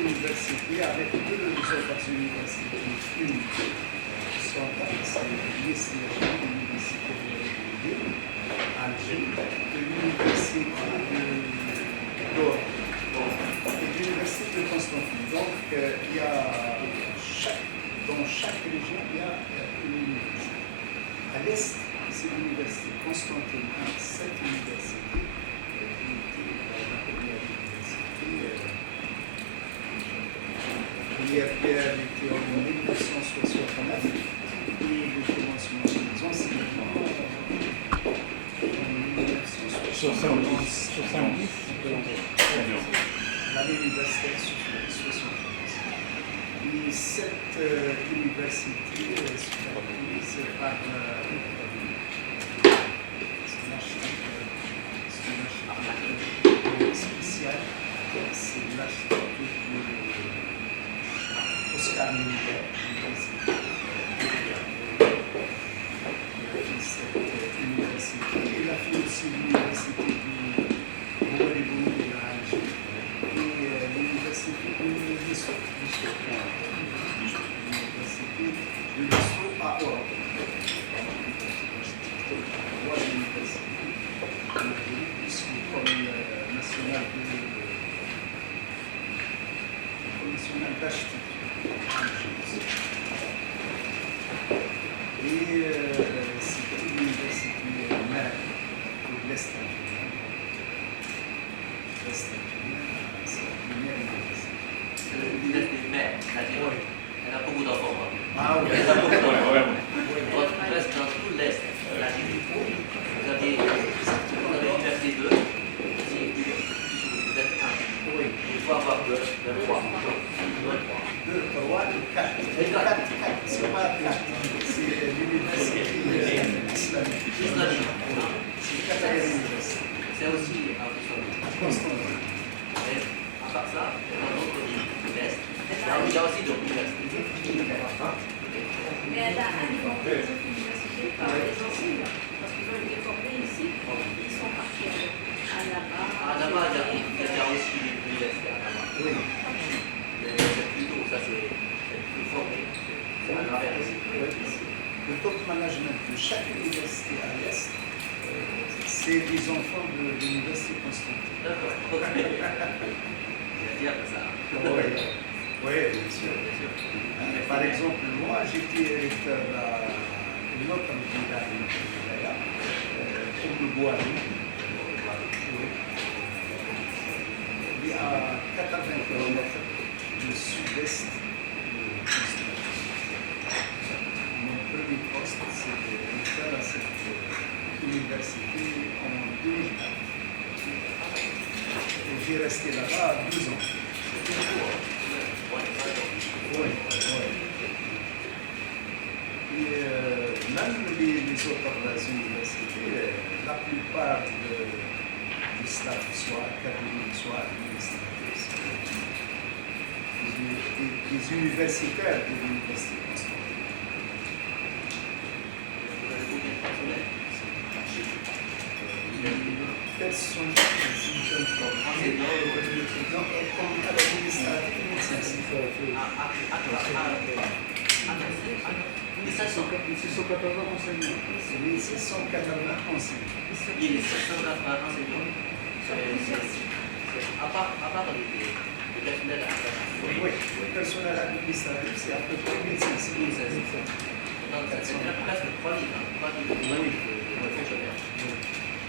universités avec deux autres universités. Une sont l'ICG, l'Université de Alger, de l'Université de Dora et de l'Université de Constantine. Donc, il y a dans chaque région, il y a une université. À l'est, c'est l'Université Constantine, cette université qui était la première université. L'IRPR était en 1969 et le commencement des enseignements en 1970. L'année universitaire 70. Et cette université se caractérise par une architecture spéciale, c'est l'architecture de Oscar Miller. Cette université, il a fait aussi l'université de Ouagadougou et l'Alger et l'université de Bissau. Le Bissau à Europe. Trois universités. Plus l'école nationale d'architecture. Et c'était l'université mère de l'Est algérien. L'Est algérien, c'est la première université. L'université mère, c'est-à-dire, elle a beaucoup d'enfants. Ah oui. Elle a beaucoup d'enfants. Presque dans tout l'Est, l'Algérie. Vous avez l'université 2, si vous êtes un. Oui. Il faut avoir 2, 3. 2, 3, 4. 4, c'est pas 4. C'est l'université islamique. C'est 4e université. C'est aussi un Constantine. Et à part ça, dans d'autres villes de l'Est, il y a aussi d'autres universités. Mais elle a alimenté cette université par les enseignants, parce qu'ils ont été formés ici, ils sont partis à Annaba. À Annaba, il y a aussi l'université à Annaba. Oui. Mais c'est plutôt, ça c'est plus formé. C'est à l'inverse. Le top management de chaque université à l'Est, c'est les enfants de l'université Constantine. D'accord. Il y a ça. Oui, bien sûr. Par exemple, moi, j'étais recteur à une autre ville au Bois-Loup. Il y a 80 km du sud-est de Constantine. Mon premier poste, c'était recteur à cette université en 2004. Et j'ai resté là-bas 2 ans. Oui. Et même les autres universités, la plupart du staff, soit académique, soit administratif, des universitaires de l'université Constantine. Vous avez combien de personnel? Personnel, c'est une jeune forme. Comme administratif, C'est 680 enseignants. Oui, 680 enseignants. Il y a les 680 enseignants. À part les personnels administratifs. Oui, le personnel administratif, c'est à peu près 1500. Donc, c'est presque 3 livres. 3 livres de fonctionnaires.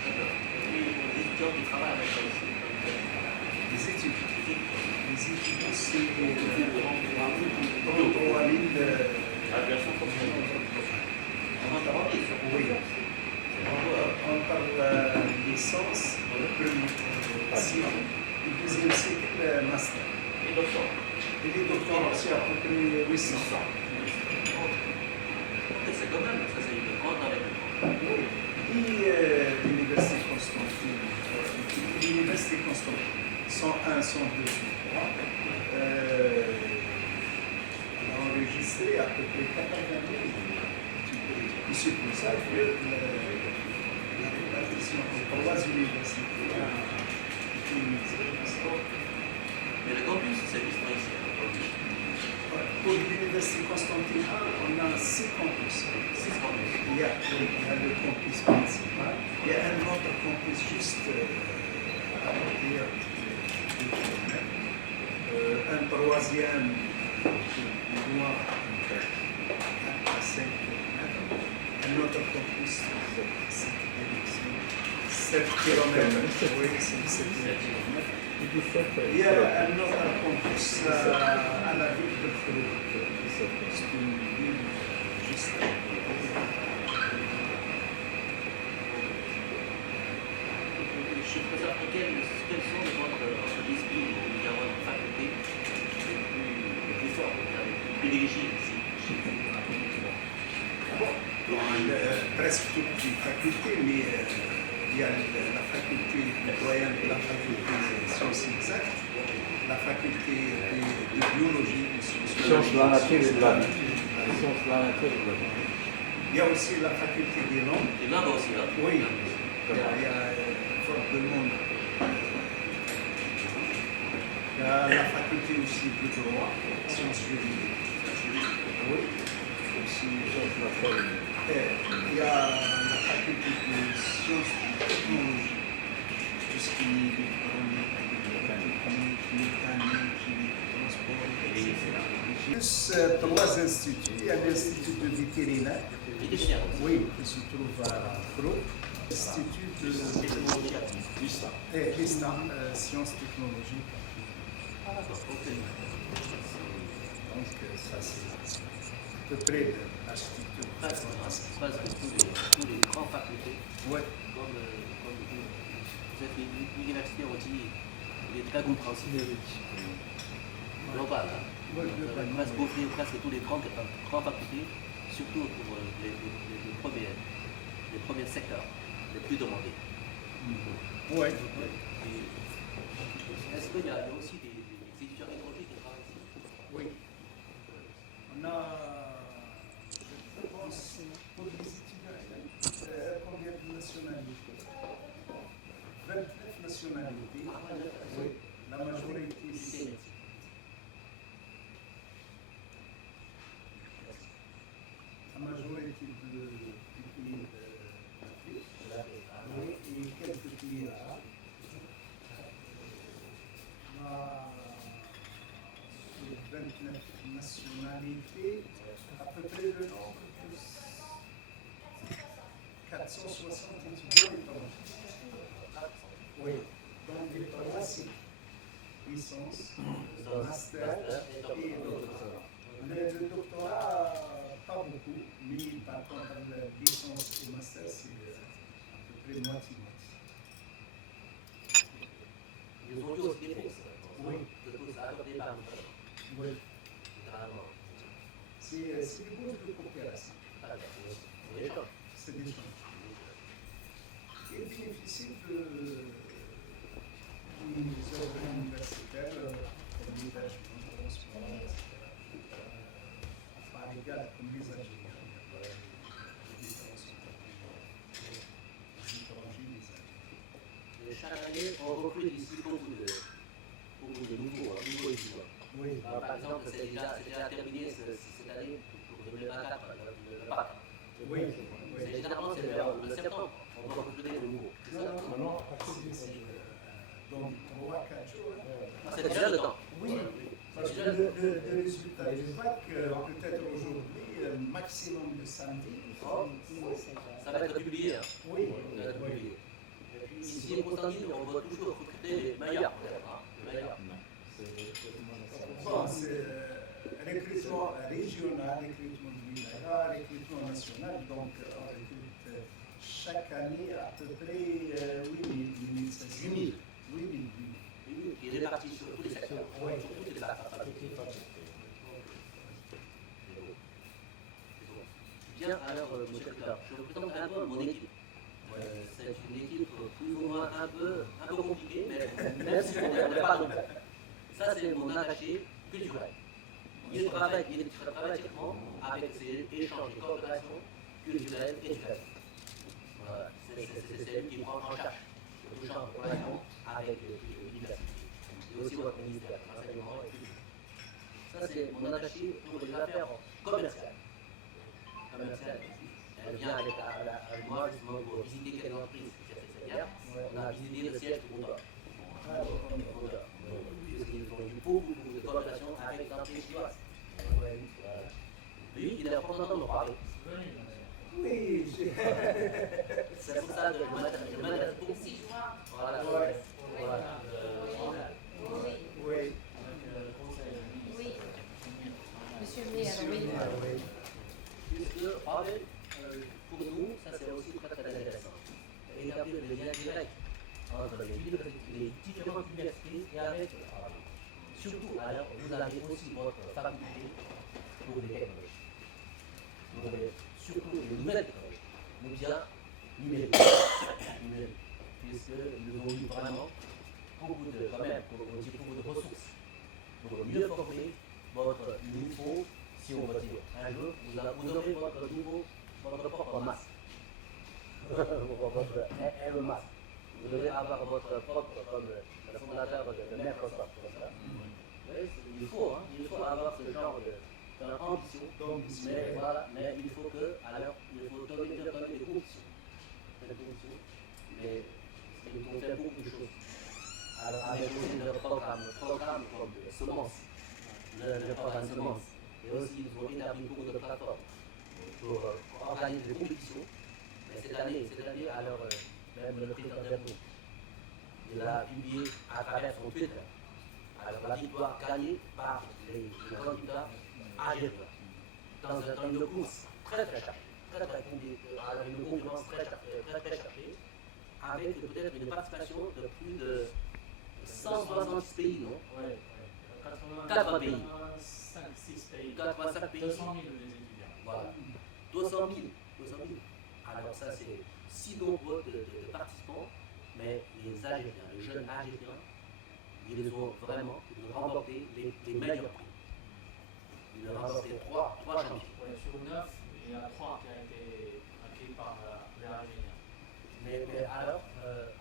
D'accord. Et les étudiants qui travaillent avec ça aussi. Les étudiants. Les étudiants, c'est dans 3000. Oui. On parle licence, premier cycle, et deuxième cycle, master. Et docteurs. Et les doctorats, c'est à peu près 800. C'est quand même, ça c'est une grande avec. Et l'université Constantine, 101, 102, 103, on a enregistré à peu près 80 000. Et c'est pour ça que la répartition aux 3 universités a été mise. Mais le campus, c'est juste ici. Constantina, on a 6 campus. C'est ce qu'on dit. Il y a le campus principal, il y a un autre campus juste à partir de 2 kilomètres. Un troisième plus loin, à 5 kilomètres. Un autre campus dans cette direction, 7 kilomètres. Oui, c'est 7 kilomètres. Il y a un autre campus à la ville de Fribourg. C'est une ville juste à côté. Je suis très important. Quels sont votre esprit où il y a une faculté les plus forte, les plus privilégiée ici chez vous? Presque toutes les facultés, mais il y a la faculté doyenne de la faculté de sciences exactes, la faculté de biologie, de Sciences de la nature et de la vie. Il y a aussi la faculté des langues. Et là aussi, là. Oui, il y a fort de monde. Il y a la faculté aussi de droit, sciences juridiques. Oui, aussi. Il y a la faculté de sciences de technologie, tout ce qui est électronique, mécanique, transport, etc. Plus 3 instituts. Il y a l'Institut de vétérinaire, Vétérinaire. oui, qui se trouve à Gros. L'Institut de l'ISTA, sciences technologiques. Donc, ça, c'est à peu près de l'architecture. Presque tous les grandes facultés, Ouais. comme vous êtes une université aussi, il est très compréhensible. Global, hein. Ouais, Presque offrir presque tous les grandes facultés, surtout pour les premiers secteurs les plus demandés. Ouais. Est-ce qu'il y a aussi des étudiants étrangers qui travaillent ici? Oui. On a, je pense, pour les étudiants, combien de nationalités? 29 nationalités. Oui. La majorité, c'est la majorité du pays d'Afrique. Oui, et quelques pays arabes. Sur 29 nationalités, à peu près le nombre de 460 étudiants étrangers. Oui, donc les 3 cycles, licence, master et doctorat. Le doctorat, pas beaucoup, mais par contre, la licence et master, c'est à peu près moitié-moitié. Ils ont eu aussi des bourses. Oui. De tous accordés par le gouvernement. Oui. Généralement. C'est des bourses de coopération. C'est des gens. C'est des gens. Ils bénéficient des organes universitaires, comme l'hébergement, le transport, etc. À part égale comme les Algériens. Il n'y a pas de différence entre les étrangers et les Algériens. Et chaque année, on recrute ici beaucoup de nouveaux étudiants. Oui. Par exemple, c'est déjà terminé cette année pour 2024, le bac. Oui. Généralement, c'est vers le septembre. On va recruter de nouveaux. Non, c'est dans 3-4 jours. C'est déjà le temps. Oui, parce que le résultat du bac, peut-être aujourd'hui, maximum de samedi. Ça va être publié. Hein. Oui, Ça va être publié. Et puis, ici, en Constantine, on va toujours recruter les meilleurs. Hein, les meilleurs. bon, c'est recrutement régional, recrutement de wilaya, recrutement national, donc on recrute chaque année à peu près 8 000. 8 000. 8 000. Qui est réparti sur tous les secteurs. Oui. Sur toutes les facultés. Bien, alors, monsieur le président, je vous présente un peu mon équipe. C'est une équipe plus ou moins un peu compliquée, mais même si on n'est pas nombreux. Ça, c'est mon attaché culturel. Il travaille directement avec ces échanges et coopérations culturelles et éducatives. Voilà. C'est lui qui prend en charge le champ de relation avec l'université. Et aussi votre ministère, l'enseignement et tout. Ça, c'est mon attaché pour les affaires temps en temps me parler. Oui, j'ai... C'est pour ça que je m'intéresse beaucoup. 6 juin. Voilà. Ouais. Voilà. Oui. Oui. Oui. Monsieur le maire, oui. Oui. Puisque, en fait, pour nous, ça c'est aussi très très intéressant. Établir le lien direct entre les différentes universités et avec, surtout, alors, vous avez aussi votre faculté pour les technologies. Pour surtout les nouvelles technologies, ou bien numériques. Puisque nous avons eu vraiment beaucoup de, quand même, on dit beaucoup de ressources pour mieux former votre niveau, si on veut dire. Un jour, vous aurez votre niveau, votre propre masse. Votre masse. Vous devez avoir votre propre, comme le fondateur de Microsoft. Oui, il faut avoir ce genre d'ambition. Mais voilà, mais il faut donner des conditions. Mais il faut faire beaucoup de choses. Alors, avec aussi le programme comme le semence, le programme semence. Et aussi, il faut établir beaucoup de plateformes pour organiser des compétitions. Mais cette année, alors, même le président Bernou, il a publié à travers son Twitter, alors la victoire gagnée par les candidats algériens dans une course très très chargée, alors une concurrence très chargée, avec peut-être une participation de plus de 160 pays, non? Oui, 80 pays. 5-6 pays. 85 pays. 200 000 des étudiants. Voilà. 200 000. Alors ça c'est si nombreux de participants, mais les Algériens, les jeunes Algériens, ils ont remporté les meilleurs prix. Ils ont remporté trois champions. Ouais, sur 9, il y en a 3 qui ont été acquis par les Algériens. Mais alors,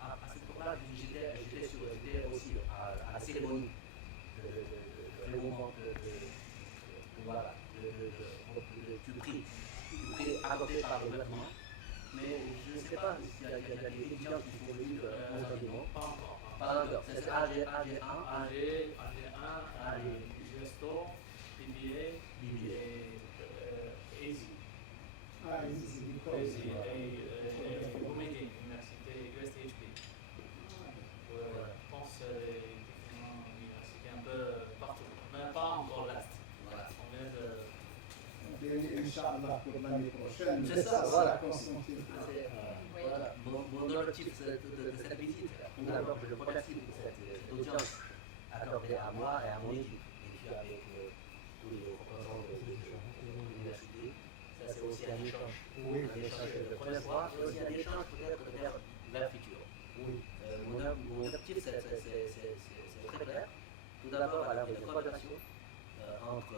à cette époque-là, j'étais aussi à la cérémonie de déroulement du prix accordé par le gouvernement. Mais je ne sais pas s'il y a des étudiants qui sont venus aux environs. Pas encore. Pas encore. C'est AG1, AG1, Gesto, PBA et EASY. Ah, easy, EASY et Boumediene, Université USTHP. Je pense les différentes universités un peu partout, mais pas encore l'Est. Voilà. On vient de... Inch'Allah, pour l'année prochaine, C'est ça, sera voilà. Constantine. Voilà, mon objectif de cette visite, tout d'abord, je le remercie pour cette audience accordée à moi et à mon équipe, et puis avec tous les représentants de l'université. Ça, c'est aussi un échange. Oui. Un échange de première fois, et aussi un échange peut-être vers le futur. Oui. Mon objectif, c'est très clair. Tout d'abord, alors, il y a une collaboration entre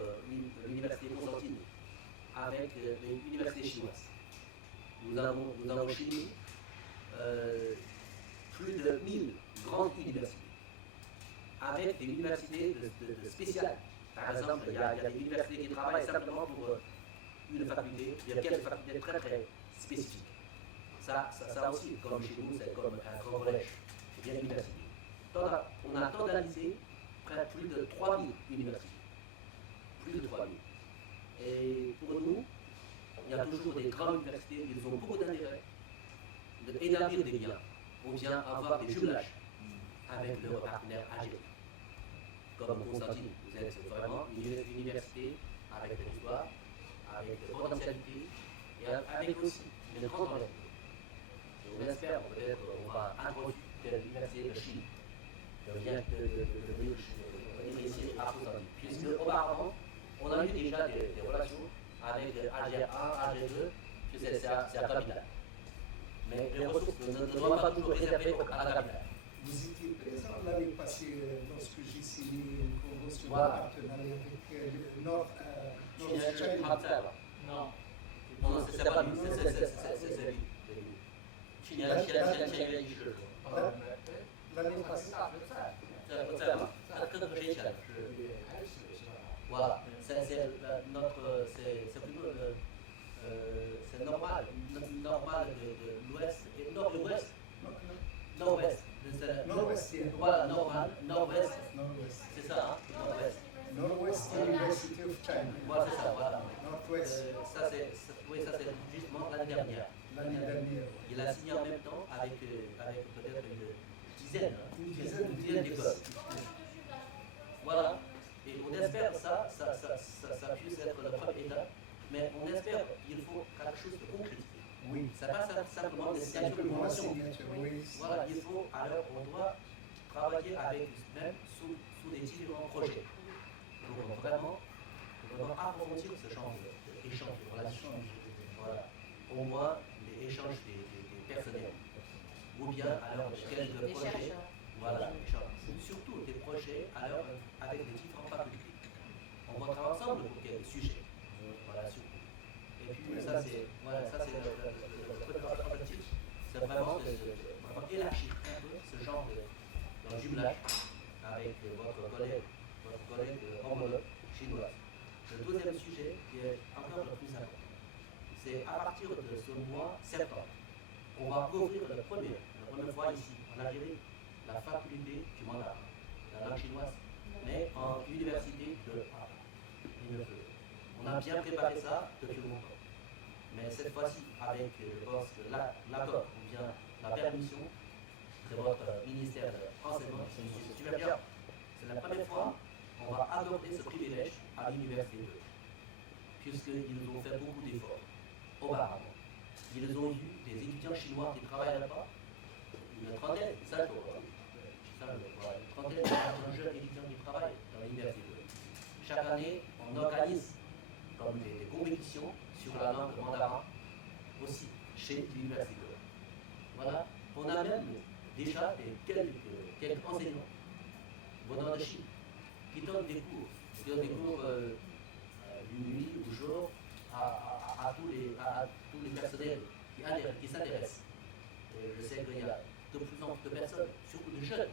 l'université Constantine avec l'université chinoise. Nous avons chez nous plus de 1000 grandes universités, avec des universités spéciales. Par exemple, il y a des universités qui travaillent simplement pour une faculté, il y a quelques facultés très très spécifiques. Ça aussi, comme chez nous, c'est comme un grand collège, c'est bien l'université. On a totalisé près plus de 3000 universités. Plus de 3000. Et pour nous, il y a toujours des grandes universités, ils ont beaucoup d'intérêt d'établir des liens, ou bien avoir des jumelages avec leurs partenaires algériens. Comme Constantine, vous êtes vraiment une université avec de l'histoire, avec de potentialités, et avec aussi une grande orientation. On espère, peut-être, on va introduire l'université de Chine, le lien de venir ici à Constantine. Puisque auparavant, on a eu déjà des relations avec AG1, AG2, c'est la capitale. Mais les ressources ne doivent pas toujours réserver à la capitale. Vous étiez présent l'année passée lorsque j'ai signé une convention de Voilà. partenariat avec North China. Non. Non, c'est pas lui, c'est lui. L'année passée, Voilà, c'est plutôt c'est normal de l'ouest et nord-ouest. Nord-ouest. Nord-ouest, yeah. Voilà, normal, nord-ouest, Nord-ouest. c'est ça, hein, nord-ouest. Northwest University of China. Voilà, c'est ça, voilà. Northwest Southwest. Oui, ça c'est justement l'année dernière. L'année dernière. Il a signé en même temps avec peut-être une dizaine, Une dizaine d'écoles. Voilà. Et on espère ça puisse être le premier étape, mais on espère qu'il faut quelque chose de concret. Oui. Ce n'est pas simplement des signatures de Simplement la convention. signature, oui. Voilà, il faut, alors on doit travailler avec, même sous des différents projets. Donc vraiment approfondir ce genre d'échange, de relations. Voilà. Au moins les échanges des personnels. Ou bien alors quelques Des projets. chercheurs. Voilà, surtout des projets alors avec les différentes facultés. On va travailler ensemble pour quel sujet. Voilà, surtout. Et puis ça c'est le objectif, c'est vraiment vraiment élargir un peu ce genre de jumelage avec votre collègue homologue chinoise. Le deuxième sujet qui est encore le plus important, c'est à partir de ce mois septembre, on va ouvrir la première fois ici en Algérie, la faculté du mandarin, la langue chinoise, mais en université de Paris. On a bien préparé ça depuis longtemps. Mais cette fois-ci, avec l'accord ou bien la permission de votre ministère de l'enseignement, c'est super bien. C'est la première fois qu'on va adopter ce privilège à l'université 2, puisqu'ils ont fait beaucoup d'efforts auparavant. Ils ont eu des étudiants chinois qui travaillent là-bas, une trentaine, ça, une trentaine de jeunes étudiants qui travaillent dans l'université 2. Chaque année, on organise comme des compétitions sur la langue mandarin aussi chez l'université. Voilà, on a même déjà quelques enseignants venant de Chine qui donnent des cours, d'une nuit ou jour à tous les personnels qui s'intéressent. Je sais qu'il y a de plus en plus de personnes, surtout de jeunes,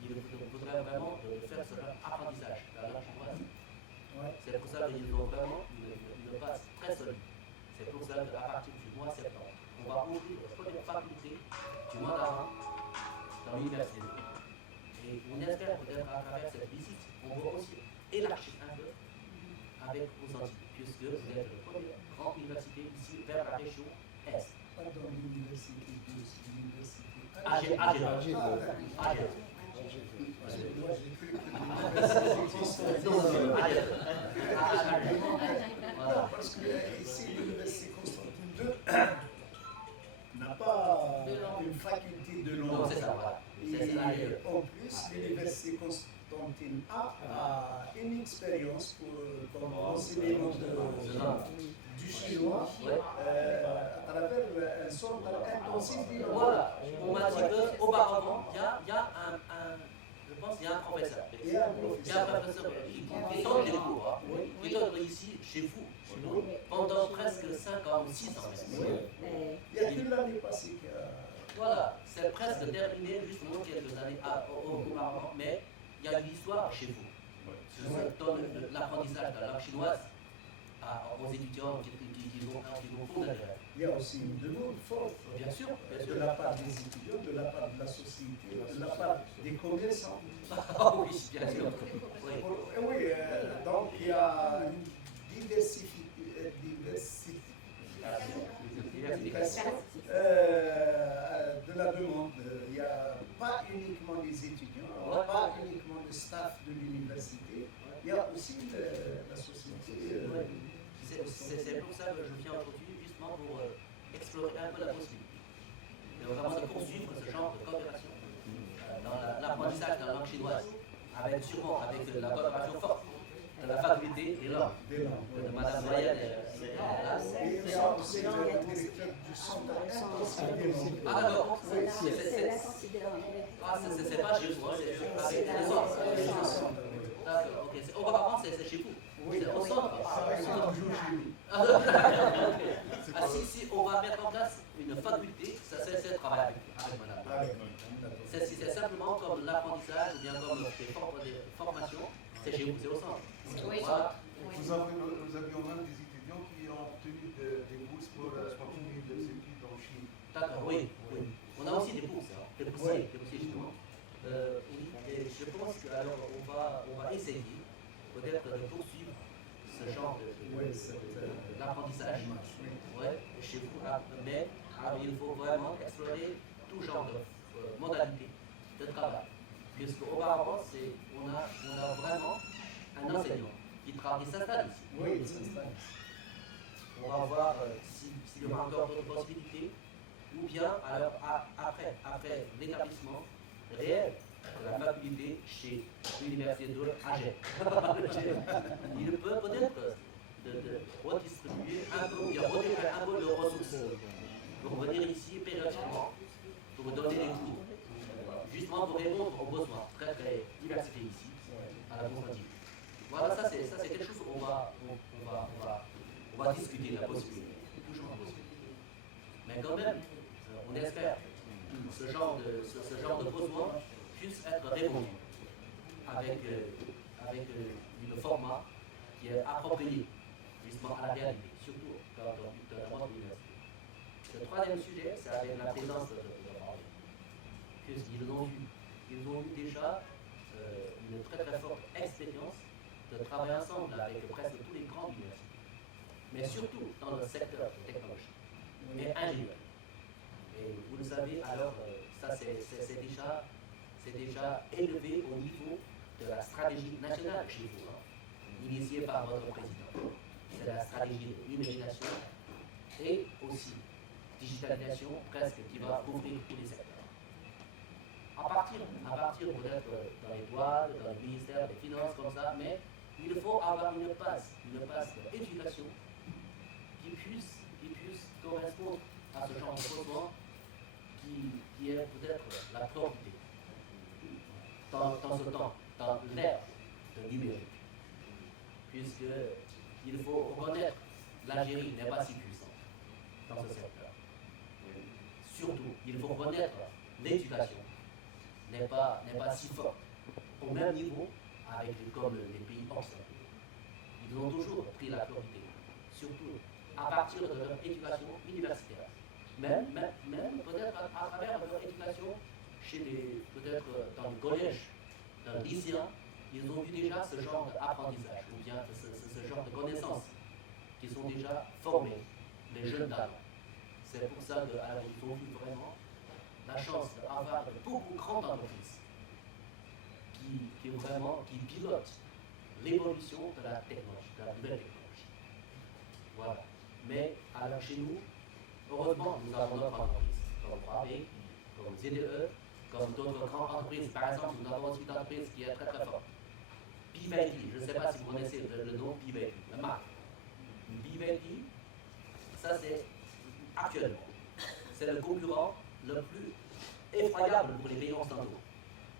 qui voudraient vraiment faire ce apprentissage de la langue chinoise. Ouais. C'est pour ça qu'ils ont vraiment une base très solide. C'est pour ça qu'à partir du mois de septembre, on va ouvrir la première faculté du mandarin dans l'université. Et on espère peut-être à travers cette visite, on va aussi élargir un peu avec aux Antilles, puisque vous êtes la première grande université ici vers la région Est. Pas dans l'université de l'université. AG. Moi, j'ai cru que l'université Voilà. parce que ici, l'université Constantine II n'a pas une faculté de Non, langue. c'est ça, voilà. Et en plus, l'université Constantine a une expérience comme enseignement du chinois Ouais. à travers un centre intensif de langue. Voilà, on m'a dit qu'auparavant, il y a je pense qu'il y a un professeur. Il y a un Il y a un professeur qui donne des cours, qui donne ici, chez vous, pendant presque 5 ans ou 6 ans. Il n'y a que l'année passée que. Voilà, c'est presque terminé, justement quelques années auparavant, mais il y a une histoire chez vous. Je donne l'apprentissage de la langue chinoise aux étudiants qui vont fondre derrière. Il y a aussi une demande forte. Bien sûr, De la part des étudiants, de la part de la société, de la part des commerçants. Ah oui, bien sûr. Oui. Oui, donc il y a une diversification de la demande. Il n'y a pas uniquement les étudiants, pas uniquement le staff de l'université, il y a aussi la société. C'est pour ça que je viens aujourd'hui, justement pour explorer un peu la possibilité. Et vraiment de poursuivre ce genre de coopération dans l'apprentissage de la langue chinoise, sûrement avec la coopération forte de la faculté des langues, de Mme Moyenne. Et il y a aussi le directeur du centre intensif des langues. Ah d'accord, c'est pas chez vous, c'est avec les autres. D'accord, ok. Auparavant, c'est chez vous. Oui, C'est au centre. Si on va mettre en place une faculté, ça c'est le travail avec madame. C'est simplement comme l'apprentissage ou bien comme des formations, c'est chez vous, c'est au centre. Voilà. Nous avions même des étudiants qui ont obtenu des bourses pour continuer leurs études en Chine. D'accord, oui. On a aussi des bourses, des boursiers justement. Oui, et je pense qu'alors on va essayer peut-être de poursuivre ce genre d'apprentissage. Ouais, chez vous, mais alors, il faut vraiment explorer tout genre de modalités de travail. Puisqu'auparavant, on a vraiment un enseignant qui s'installe ici. Oui, il s'installe. On va voir s'il y aura encore d'autres possibilités, ou bien alors après l'établissement réel de la faculté chez l'université de Agen. Il peut peut-être de redistribuer un peu, ou bien redéfaire un peu de ressources pour venir ici périodiquement, pour donner des cours, justement pour répondre aux besoins très très diversifiés ici, à la Constantine. Voilà, ça c'est quelque chose où on va discuter de la possibilité, toujours la possibilité. Mais quand même, on espère que ce genre de besoin puisse être répondu avec le format qui est approprié justement à la réalité, surtout dans la grande université. Le troisième sujet, c'est avec la présence de Henri. Puisqu'ils ont eu déjà une très très forte expérience de travailler ensemble avec presque tous les grandes universités, mais surtout dans le secteur de technologie et ingénieur. Et vous le savez, alors ça c'est déjà élevé au niveau de la stratégie nationale chez vous, initiée par votre président. C'est la stratégie de numérisation et aussi digitalisation presque qui va couvrir tous les secteurs. À partir peut-être dans les douanes, dans le ministère des Finances, comme ça, mais il faut avoir une base d'éducation qui puisse correspondre à ce genre de besoin qui est peut-être la priorité dans ce temps, dans l'ère de numérique. Puisqu'il faut reconnaître l'Algérie n'est pas si puissante dans ce secteur. Surtout, il faut reconnaître l'éducation n'est pas si forte au même niveau comme les pays occidentaux. Ils ont toujours pris la priorité, surtout à partir de leur éducation universitaire. Même peut-être à travers leur éducation peut-être dans le collège, dans le lycéen, ils ont vu déjà ce genre d'apprentissage, ou bien ce genre de connaissances qui sont déjà formées, les jeunes talents. C'est pour ça qu'ils ont eu vraiment la chance d'avoir beaucoup de grandes entreprises qui pilotent l'évolution de la technologie, de la nouvelle technologie. Voilà. Mais alors chez nous, heureusement, nous avons d'autres entreprises, comme Huawei, comme ZDE, comme d'autres grandes entreprises. Par exemple, nous avons aussi une entreprise qui est très très forte. BYD, je ne sais pas si vous connaissez le nom BYD, la marque. BYD, ça c'est actuellement, c'est le concurrent le plus effroyable pour les pays occidentaux,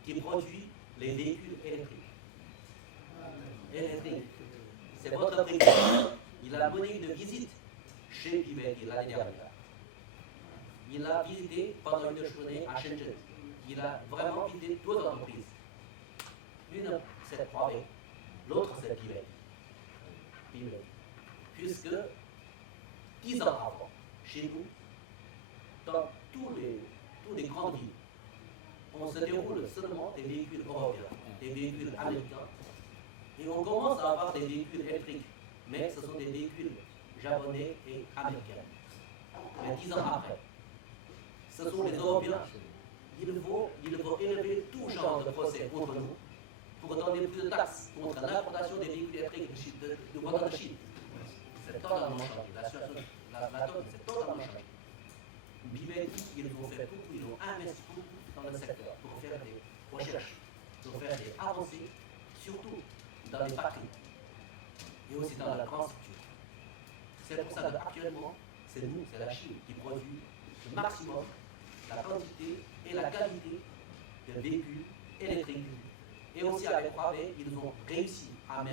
qui produit les véhicules électriques. C'est votre président. Il a mené une visite chez BYD l'année dernière. Il a visité pendant une journée à Shenzhen. Il a vraiment visité deux entreprises. Une, c'est Huawei, l'autre, c'est BYD. Puisque 10 ans avant, chez nous, dans tous les grandes villes, on se déroule seulement des véhicules européens, des véhicules américains, et on commence à avoir des véhicules électriques, mais ce sont des véhicules japonais et américains. Mais 10 ans après, ce sont les Européens. Il faut élever tout genre de procès contre nous pour donner plus de taxes contre l'importation des véhicules électriques de Chine. C'est totalement changé. La situation, la donne, c'est totalement changé. BYD, ils ont fait beaucoup, ils ont investi beaucoup dans le secteur pour faire des recherches, pour faire des avancées, surtout dans les batteries et aussi dans la grande structure. C'est pour ça qu'actuellement, c'est nous, c'est la Chine qui produit le maximum, la quantité et la qualité de véhicules électriques. Et aussi avec Huawei, ils ont réussi à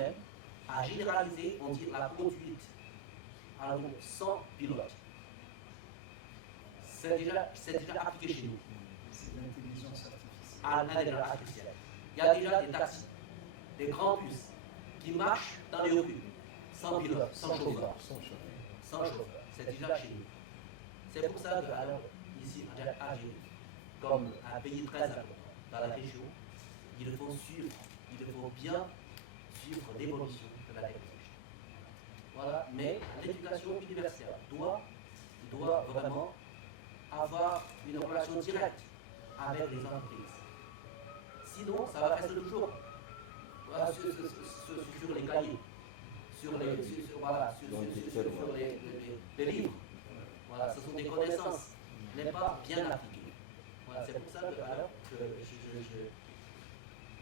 généraliser, on dit, la conduite sans pilote. C'est déjà appliqué chez nous. C'est l'intelligence artificielle. À l'intelligence artificielle. Il y a déjà des taxis, des grands bus qui marchent dans les rues, sans pilote, sans chauffeur. C'est déjà chez nous. C'est pour ça que, alors, ici, en Algérie, comme un pays très important dans la région, il faut bien suivre l'évolution de la technologie. Voilà. Mais l'éducation universitaire doit vraiment avoir une relation directe avec les entreprises. Sinon, ça va rester toujours voilà, sur les cahiers, sur les livres. Voilà, ce sont des connaissances, mais pas bien appliquées. Voilà, c'est pour ça que, alors, que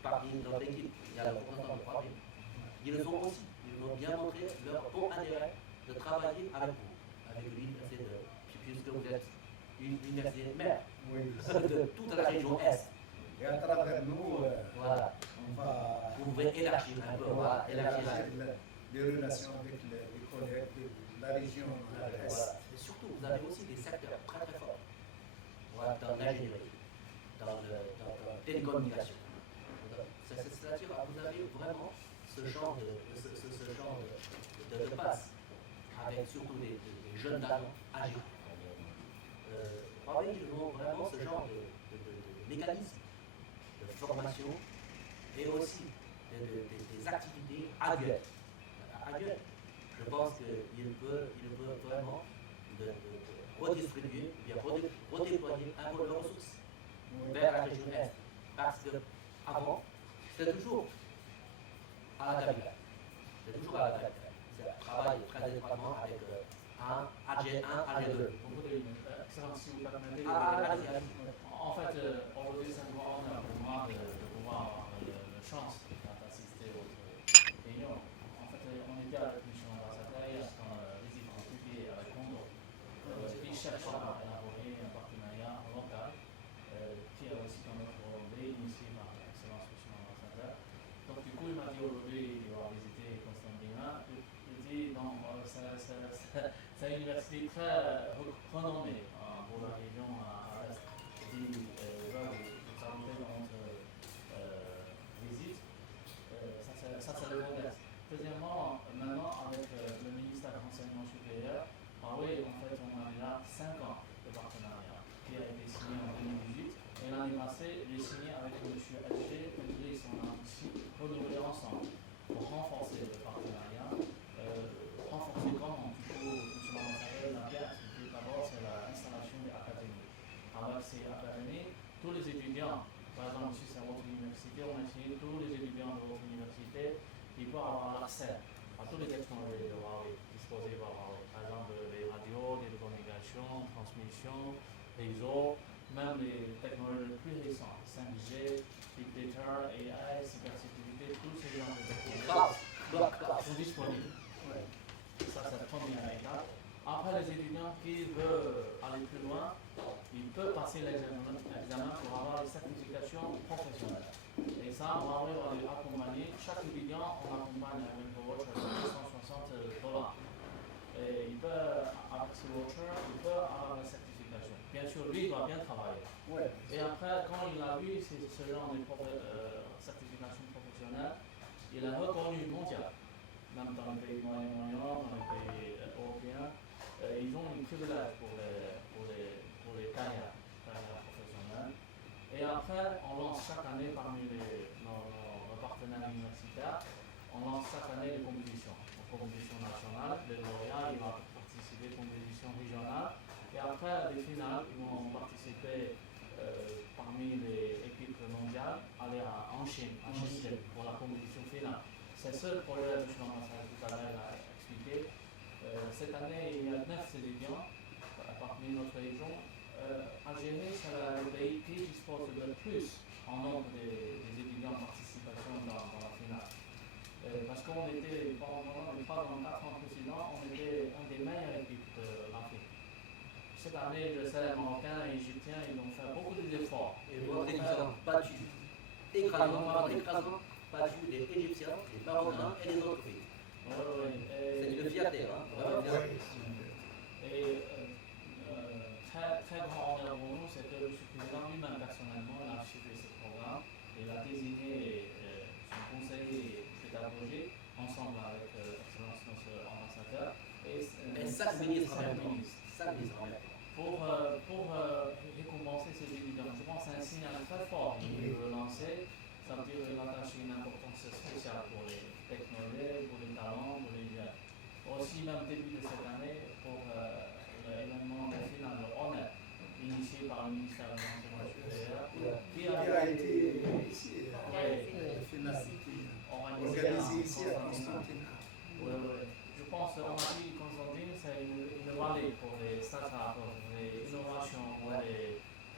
parmi notre équipe, il y a le représentant de Croix-Rouge, ils le ont aussi. Ils nous ont bien montré leur bon intérêt de travailler avec vous, avec l'université puisque vous êtes une université mère de toute la région Est. Et à travers nous, Voilà. Vous pouvez élargir un peu, voilà, élargir les relations avec les collègues de la région voilà. Et surtout, vous avez aussi des secteurs très très forts voilà, dans l'ingénierie, dans la télécommunication. C'est-à-dire que vous avez vraiment ce genre de passe avec surtout des jeunes talents âgés. Ils ont vraiment ce genre de mécanisme de formation et aussi des activités annuelles. Je pense qu'il peut vraiment redistribuer, bien redéployer un peu de ressources vers la région Est. Parce que avant, c'était toujours à la capitale. C'est un travail très étroitement avec AG1, AG2. Excellence, si vous permettez. Allez-y. En fait, aujourd'hui, c'est un grand honneur pour moi de pouvoir avoir la chance d'assister aux réunions. En fait, on était avec M. l'ambassadeur hier quand visite en Turquie avec Congo. Il cherche à élaborer un partenariat local qui a aussi comme volonté initié par l'excellence M. l'ambassadeur. Donc, du coup, il m'a dit aujourd'hui il va visiter Constantina. Il dit non, c'est une université très renommée pour la région à l'Est. Il dit va vous saluer dans notre visite. Ça c'est le contexte. Deuxièmement, maintenant avec le ministère de l'Enseignement supérieur, oui, en fait, on a déjà 5 ans de partenariat qui a été signé en 2018. Et l'année passée, j'ai signé avec M. H.G. que Brice, on a aussi renouvelé ensemble pour renforcer le partenariat. Renforcer comment? Du coup, M. l'ambassadeur l'a bien expliqué. D'abord, c'est l'installation des académies. Avec ces académies, tous les étudiants, par exemple, si c'est votre université, on a essayé tous les étudiants de votre université, ils peuvent avoir accès à toutes les technologies de Huawei, disposées par Huawei. Par exemple, les radios, les communications, transmission, réseaux, même les technologies les plus récentes, 5G, Big Data, AI, cybersécurité, tous ces genres de technologies sont disponibles. Ça, c'est la première étape. Après, les étudiants qui veulent aller plus loin, ils peuvent passer l'examen pour avoir les certifications professionnelles. Et ça, on va les accompagner. Chaque étudiant, on accompagne avec le voucher de $260. Et il peut, avec ce voucher, il peut avoir la certification. Bien sûr, lui, il doit bien travailler. Ouais. Et après, quand il a vu ce genre de certification professionnelle, il est reconnu mondial. Même dans les pays moyen-orient, dans les pays européens, ils ont une privilège pour les carrières professionnelles. Et après, on lance chaque année parmi nos partenaires universitaires, on lance chaque année des compétitions nationales. Les lauréats, ils vont participer aux compétitions régionales. Et après, les finales, ils vont participer parmi les équipes mondiales, aller en Chine pour la compétition finale. C'est ce projet que M. l'ambassadeur tout à l'heure a expliqué. Cette année, il y a 9 étudiants parmi notre région. Algérie, c'est le pays qui dispose le plus en nombre des étudiants en participation dans la finale. Parce qu'on était, pendant les 3 ans, 4 ans précédents, on était une des meilleures équipes de l'Afrique. Cette année, je sais, les Marocains et les Égyptiens, ils ont fait beaucoup d'efforts. Et votre équipe a battu écrasant battu les Égyptiens, les Marocains et les autres pays. C'est une fierté, hein. Et très grand honneur pour nous, c'est que le président lui-même personnellement a suivi ce programme. Il a désigné son conseiller pédagogique ensemble avec l'excellence notre ambassadeur et 5 ministres en même temps. Pour récompenser ces étudiants. Je pense que c'est un signal très fort qu'il veut lancer. Ça veut dire qu'il attache une importance spéciale pour les technologies, pour les talents, pour les jeunes. aussi même début de cette année pour l'événement de finale de ONET, initié par le ministère de l'Enseignement supérieur, qui Qui a été ici, ouais, final, organisé ici à Constantine. Oui, oui. Je pense qu'on a dit Constantine, c'est une vallée pour les startups, pour les innovations, pour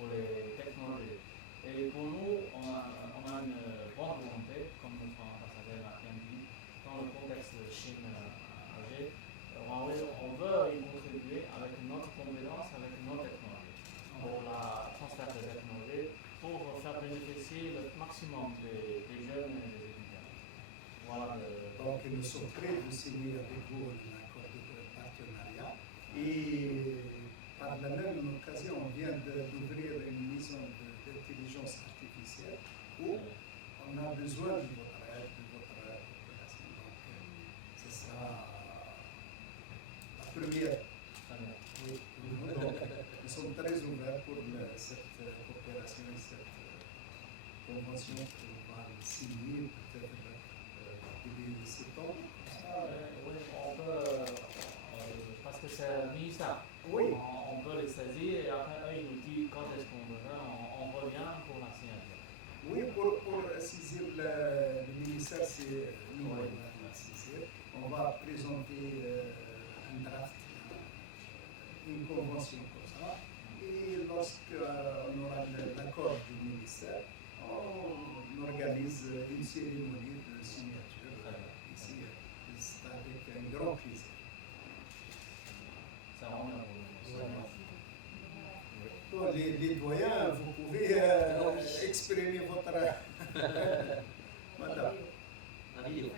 les technologies. Et pour nous, on a une bonne volonté, comme notre ambassadeur a bien dit, dans le contexte de Chine âgée. On veut y contribuer avec notre compétence, avec nos technologies, pour la transfert des technologies, pour faire bénéficier le maximum des jeunes et des étudiants. Voilà. Donc nous sommes prêts de signer avec vous un accord de partenariat. Et par la même occasion, on vient d'ouvrir une maison d'intelligence artificielle où on a besoin de votre aide, de votre coopération. Donc ce sera la première. Oui, donc, nous sommes très ouverts pour cette coopération et cette convention qu'on va signer peut-être début septembre. Oui, on peut, parce que c'est le ministère, Oui. on peut les saisir et après eux ils nous disent quand est-ce qu'on veut, on revient pour la signature. Oui, pour saisir le ministère, c'est nous on va la saisir. On va présenter un draft, une convention comme ça. Et lorsqu'on aura l'accord du ministère, on organise une cérémonie de signature ici. C'est avec un grand plaisir. C'est un honneur pour nous. Bon, les doyens, vous pouvez exprimer votre... Madame. La vidéo.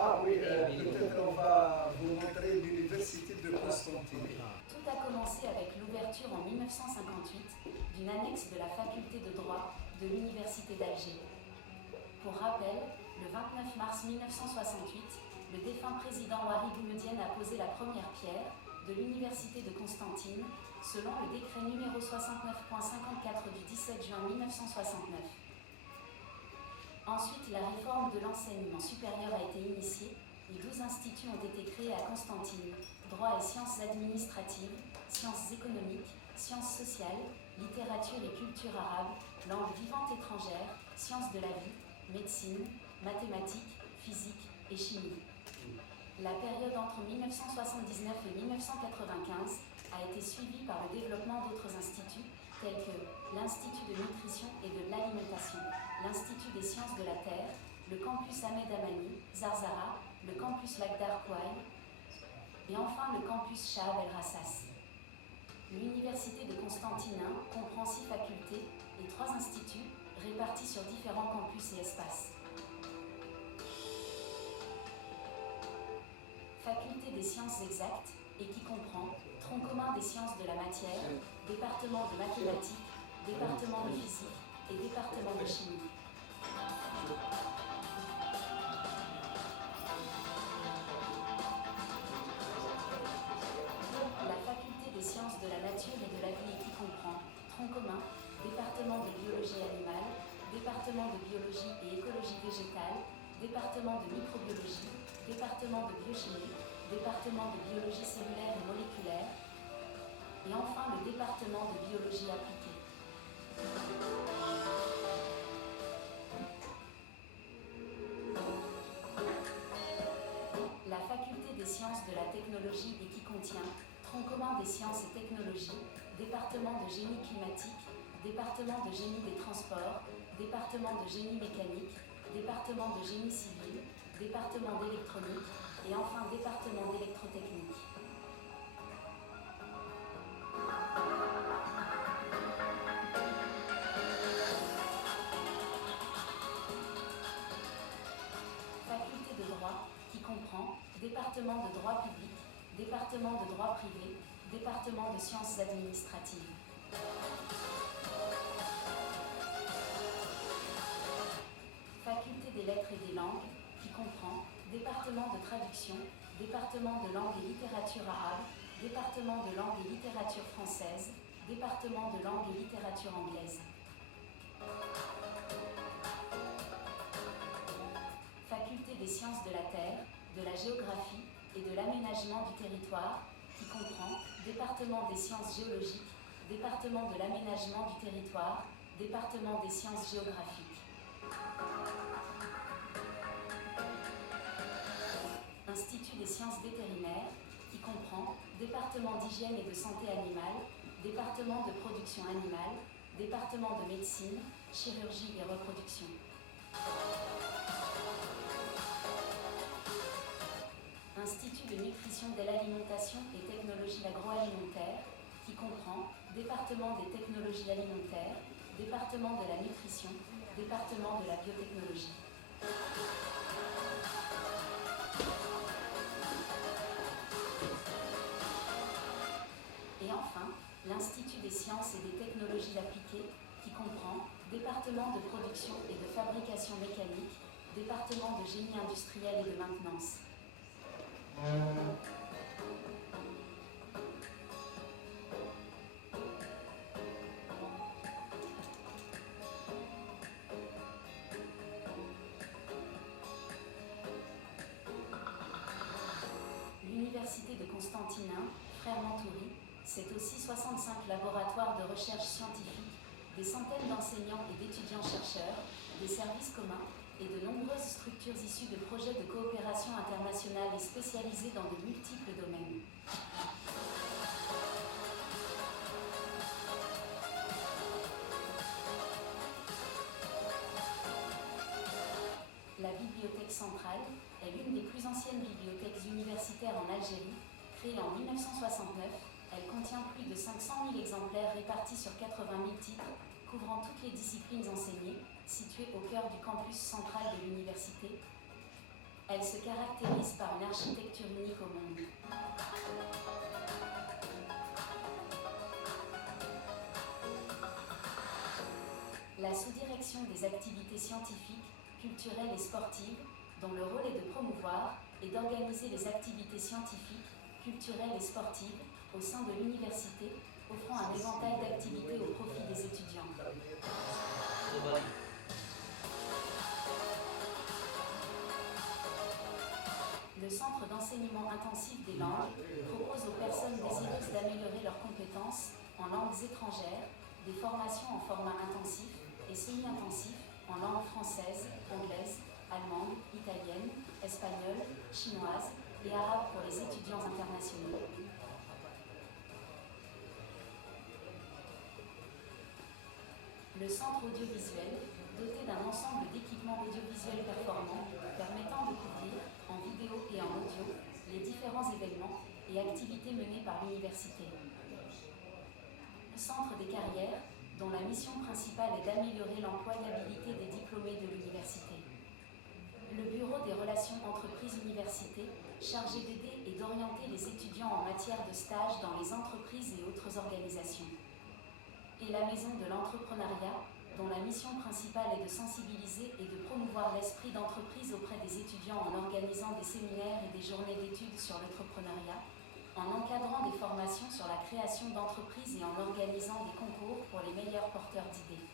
Ah oui, peut-être on va vous montrer l'université de Constantine. Tout a commencé avec l'ouverture en 1958 d'une annexe de la faculté de droit de l'Université d'Alger. Pour rappel, le 29 mars 1968, le défunt président Ouari Boumedienne a posé la première pierre de l'Université de Constantine, selon le décret numéro 69.54 du 17 juin 1969. Ensuite, la réforme de l'enseignement supérieur a été initiée et 12 instituts ont été créés à Constantine: droit et sciences administratives, sciences économiques, sciences sociales, littérature et culture arabe, langues vivantes étrangères, sciences de la vie, médecine, mathématiques, physique et chimie. La période entre 1979 et 1995 a été suivie par le développement d'autres instituts, tels que l'Institut de nutrition et de l'alimentation, l'Institut des sciences de la Terre, le campus Ahmed Amani, Zarzara, le campus Lagdar Kouaï, et enfin le campus Shahab el-Rassas. L'Université de Constantine comprend 6 facultés et 3 instituts répartis sur différents campus et espaces. Faculté des sciences exactes et qui comprend tronc commun des sciences de la matière, département de mathématiques, département de physique et département de chimie. La faculté des sciences de la nature et de la vie et qui comprend tronc commun, département de biologie animale, département de biologie et écologie végétale, département de microbiologie, département de biochimie, département de biologie cellulaire et moléculaire, et enfin le département de biologie appliquée. La faculté des sciences de la technologie et qui contient tronc commun des sciences et technologies, département de génie climatique, département de génie des transports, département de génie mécanique, département de génie civil, département d'électronique et enfin département d'électrotechnique. Faculté de droit qui comprend département de droit public, département de droit privé, département de sciences administratives. Faculté des lettres et des langues qui comprend département de traduction, département de langue et littérature arabe, département de langue et littérature française, département de langue et littérature anglaise. Faculté des sciences de la Terre, de la géographie et de l'aménagement du territoire, qui comprend département des sciences géologiques, département de l'aménagement du territoire, département des sciences géographiques. Institut des sciences vétérinaires, qui comprend département d'hygiène et de santé animale, département de production animale, département de médecine, chirurgie et reproduction. Institut de nutrition de l'alimentation et technologie agroalimentaire, qui comprend département des technologies alimentaires, département de la nutrition, département de la biotechnologie. Et enfin, l'Institut des sciences et des technologies appliquées, qui comprend département de production et de fabrication mécanique, département de génie industriel et de maintenance. L'Université de Constantin, Frère Montouri, c'est aussi 65 laboratoires de recherche scientifique, des centaines d'enseignants et d'étudiants-chercheurs, des services communs et de nombreuses structures issues de projets de coopération internationale et spécialisées dans de multiples domaines. La Bibliothèque centrale est l'une des plus anciennes bibliothèques universitaires en Algérie. Créée en 1969, elle contient plus de 500 000 exemplaires répartis sur 80 000 titres, couvrant toutes les disciplines enseignées, située au cœur du campus central de l'université. Elle se caractérise par une architecture unique au monde. La sous-direction des activités scientifiques, culturelles et sportives, dont le rôle est de promouvoir et d'organiser les activités scientifiques, culturelles et sportives au sein de l'université, offrant un éventail d'activités au profit des étudiants. Le Centre d'enseignement intensif des langues propose aux personnes désireuses d'améliorer leurs compétences en langues étrangères des formations en format intensif et semi-intensif en langue française, anglaise, allemande, italienne, espagnole, chinoise et arabe pour les étudiants internationaux. Le centre audiovisuel, doté d'un ensemble d'équipements audiovisuels performants, permettant de couvrir, en vidéo et en audio, les différents événements et activités menées par l'université. Le centre des carrières, dont la mission principale est d'améliorer l'employabilité des diplômés de l'université. Le bureau des relations entreprises-universités, chargé d'aider et d'orienter les étudiants en matière de stage dans les entreprises et autres organisations. Et la maison de l'entrepreneuriat, dont la mission principale est de sensibiliser et de promouvoir l'esprit d'entreprise auprès des étudiants en organisant des séminaires et des journées d'études sur l'entrepreneuriat, en encadrant des formations sur la création d'entreprises et en organisant des concours pour les meilleurs porteurs d'idées.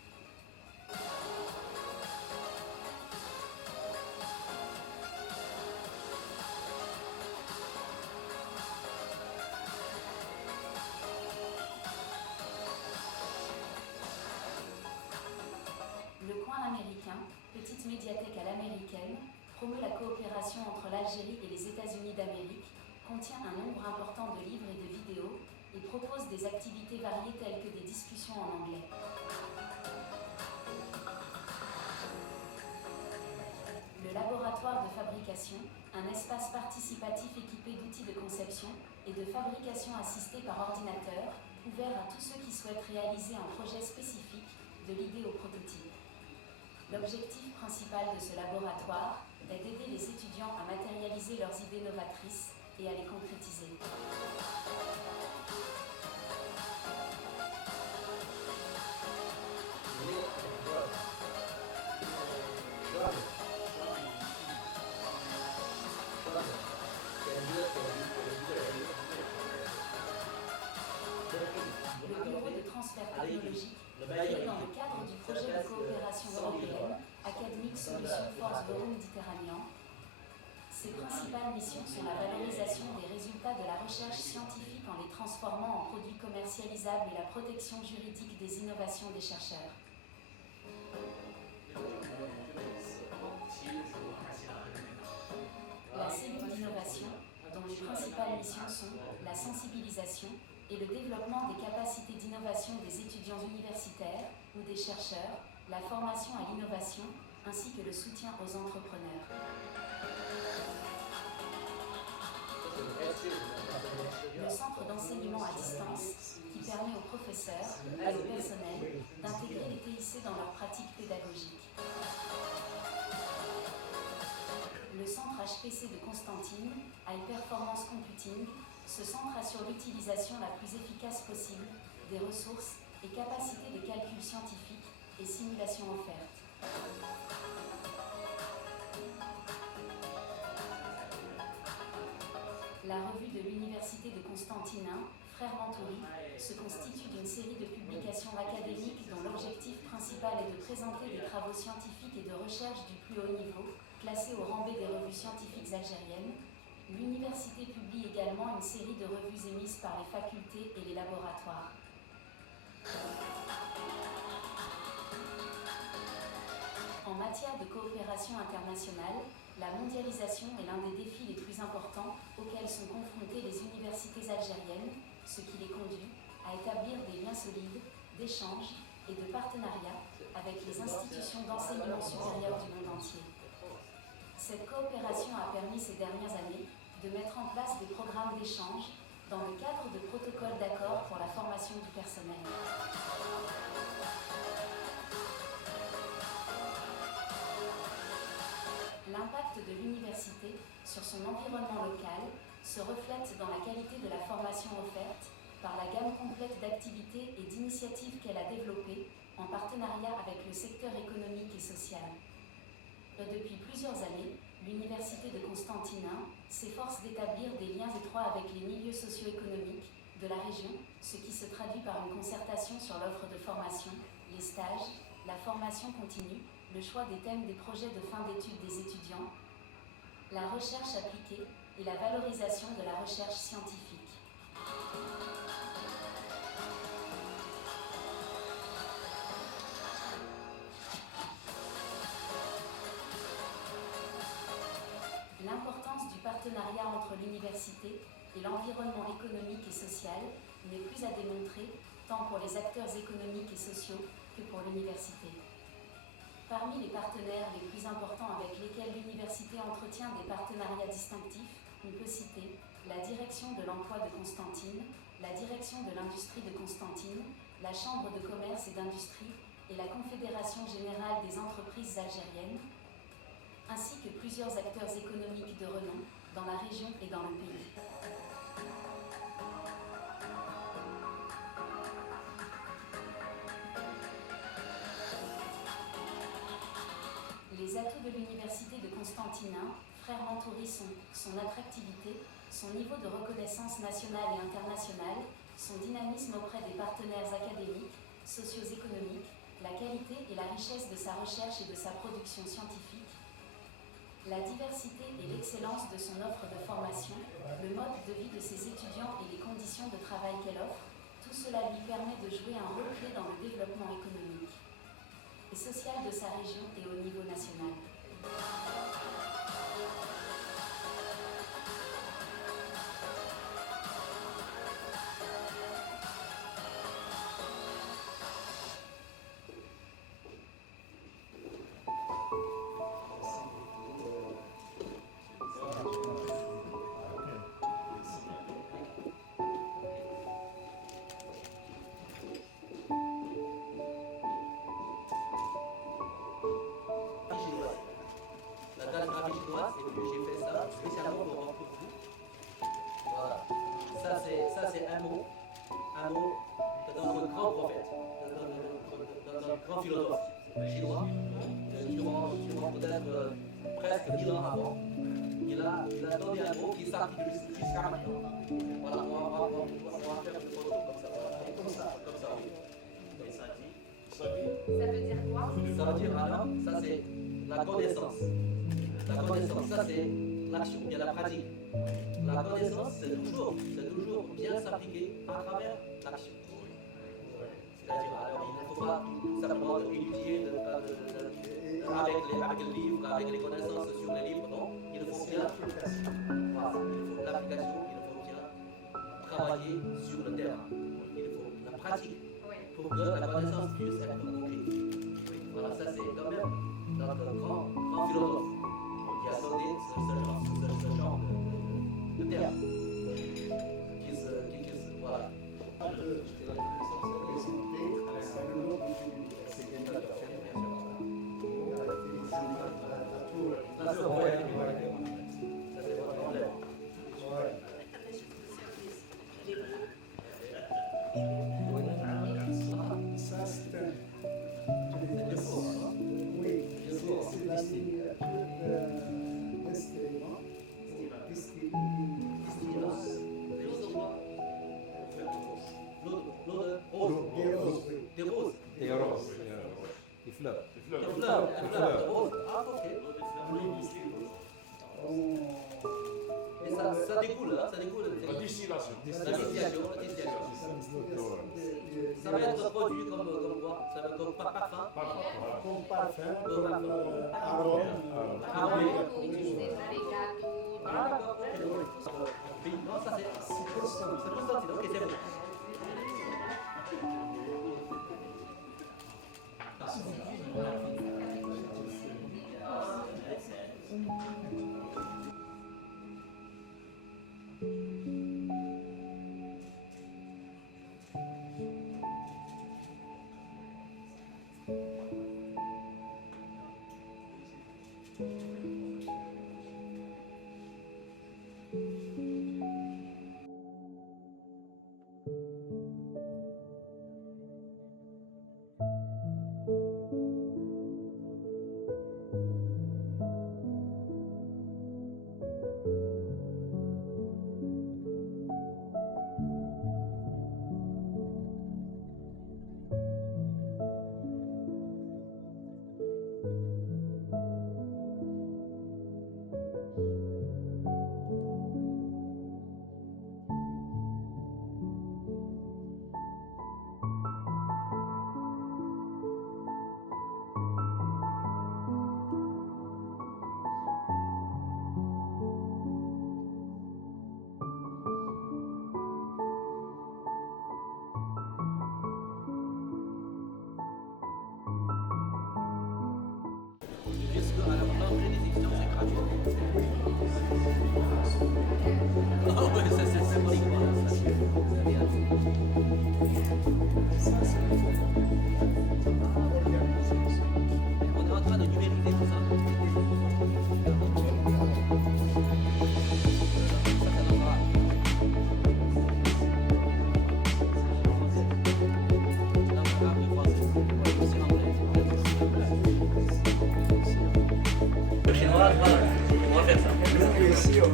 Le coin américain, petite médiathèque à l'américaine, promeut la coopération entre l'Algérie et les États-Unis d'Amérique, contient un nombre important de livres et de vidéos, et propose des activités variées telles que des discussions en anglais. Le laboratoire de fabrication, un espace participatif équipé d'outils de conception et de fabrication assistés par ordinateur, ouvert à tous ceux qui souhaitent réaliser un projet spécifique, de l'idée au prototype. L'objectif principal de ce laboratoire est d'aider les étudiants à matérialiser leurs idées novatrices et à les concrétiser. Le bureau de transfert technologique, créé dans le cadre du projet de coopération européenne Academic Solutions for the Méditerranéen, Ses principales missions sont la valorisation des résultats de la recherche scientifique en les transformant en produits commercialisables et la protection juridique des innovations des chercheurs. La cellule d'innovation, dont les principales missions sont la sensibilisation et le développement des capacités d'innovation des étudiants universitaires ou des chercheurs, la formation à l'innovation, ainsi que le soutien aux entrepreneurs. Le centre d'enseignement à distance, qui permet aux professeurs et au personnel d'intégrer les TIC dans leurs pratiques pédagogiques. Le centre HPC de Constantine, High Performance Computing, se centre sur l'utilisation la plus efficace possible des ressources et capacités de calcul scientifique et simulation offertes. La revue de l'Université de Constantine, Frères Mantouri, se constitue d'une série de publications académiques dont l'objectif principal est de présenter des travaux scientifiques et de recherche du plus haut niveau, classés au rang B des revues scientifiques algériennes. L'université publie également une série de revues émises par les facultés et les laboratoires. En matière de coopération internationale, la mondialisation est l'un des défis les plus importants auxquels sont confrontées les universités algériennes, ce qui les conduit à établir des liens solides, d'échanges et de partenariat avec les institutions d'enseignement supérieur du monde entier. Cette coopération a permis ces dernières années de mettre en place des programmes d'échange dans le cadre de protocoles d'accord pour la formation du personnel. L'impact de l'université sur son environnement local se reflète dans la qualité de la formation offerte par la gamme complète d'activités et d'initiatives qu'elle a développées en partenariat avec le secteur économique et social. Depuis plusieurs années, l'Université de Constantine s'efforce d'établir des liens étroits avec les milieux socio-économiques de la région, ce qui se traduit par une concertation sur l'offre de formation, les stages, la formation continue, le choix des thèmes des projets de fin d'études des étudiants, la recherche appliquée et la valorisation de la recherche scientifique. L'importance du partenariat entre l'université et l'environnement économique et social n'est plus à démontrer, tant pour les acteurs économiques et sociaux que pour l'université. Parmi les partenaires les plus importants avec lesquels l'université entretient des partenariats distinctifs, on peut citer la Direction de l'emploi de Constantine, la Direction de l'industrie de Constantine, la Chambre de commerce et d'industrie et la Confédération générale des entreprises algériennes, ainsi que plusieurs acteurs économiques de renom dans la région et dans le pays. Les atouts de l'Université de Constantine, Frères Mantouri, sont son attractivité, son niveau de reconnaissance nationale et internationale, son dynamisme auprès des partenaires académiques, socio-économiques, la qualité et la richesse de sa recherche et de sa production scientifique, la diversité et l'excellence de son offre de formation, le mode de vie de ses étudiants et les conditions de travail qu'elle offre, tout cela lui permet de jouer un rôle clé dans le développement économique et social de sa région et au niveau national. C'est un mot dans notre grand prophète, dans notre grand philosophe chinois, durant peut-être presque 1000 ans avant. Il a donné un mot qui s'applique jusqu'à maintenant. Voilà, on va faire une photo comme ça. Ça veut dire quoi? Ça veut dire alors, ça c'est la connaissance. La connaissance, ça c'est l'action, il y a la pratique. La connaissance, c'est toujours bien s'appliquer à travers l'action. C'est-à-dire, alors, il ne faut pas tout simplement étudier avec les livres, avec les connaissances sur les livres, non. Il faut bien, voilà, il faut l'application, il faut bien travailler sur le terrain. Il faut la pratique pour que la connaissance puisse être concrète. Voilà, ça c'est quand même notre grand philosophe qui a donné ce genre de terme. Voilà. Ça, c'est un. Oui, c'est la ligne Des roses. Des fleurs. Ah, ok. Et ça découle, hein, ça découle. La distillation. La distillation. Ça va être produit comme quoi? Ça va être comme parfum. comme parfum, comme arôme. Pour utiliser dans les gâteaux. Ah, d'accord. Oui, non, ça c'est Constantine. Ok, c'est bon. On est en train de numériser tout ça. Le chinois, voilà, on va faire ça. Ici, on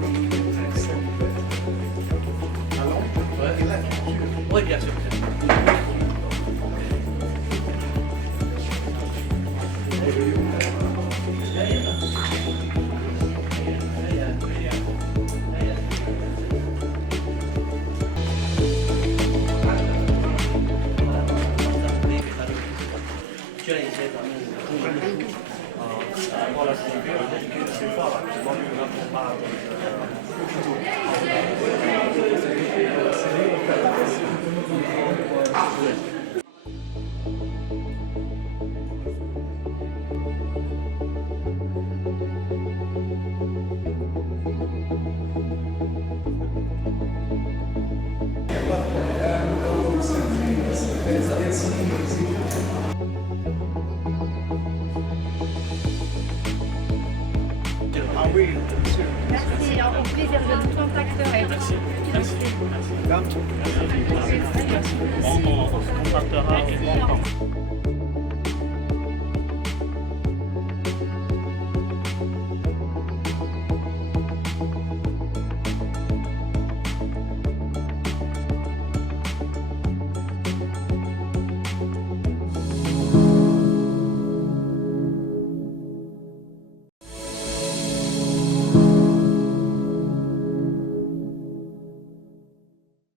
Oui, bien sûr. Ah oui, bien sûr. Merci, au plaisir, je vous contacterai. Merci. Donc, On se contactera.